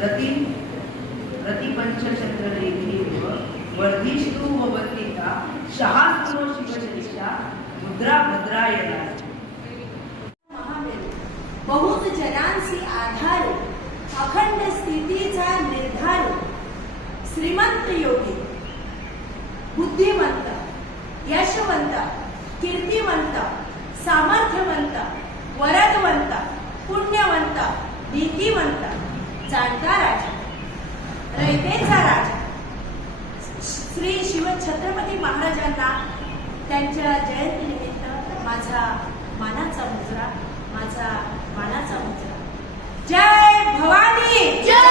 रति रतिपंचशत्र रेखीव वर्धिष्णु व वंदिता शहास्त्रो शिवशेषा मुद्रा भद्रायणा बहुत जनांसी आधार अखंड स्थितीचा निर्धार श्रीमंत योगी बुद्धिमंत यशवंत कीर्तिवंत सामर्थ्यवंत वरदवंत पुण्यवंत नीतिवंत जाणता राजा. रयतेचा राजा. श्री शिव छत्रपती महाराजांना त्यांच्या जयंतीनिमित्त माझा मानाचा मुजरा माझा मानाचा मुजरा जय भवानी! जय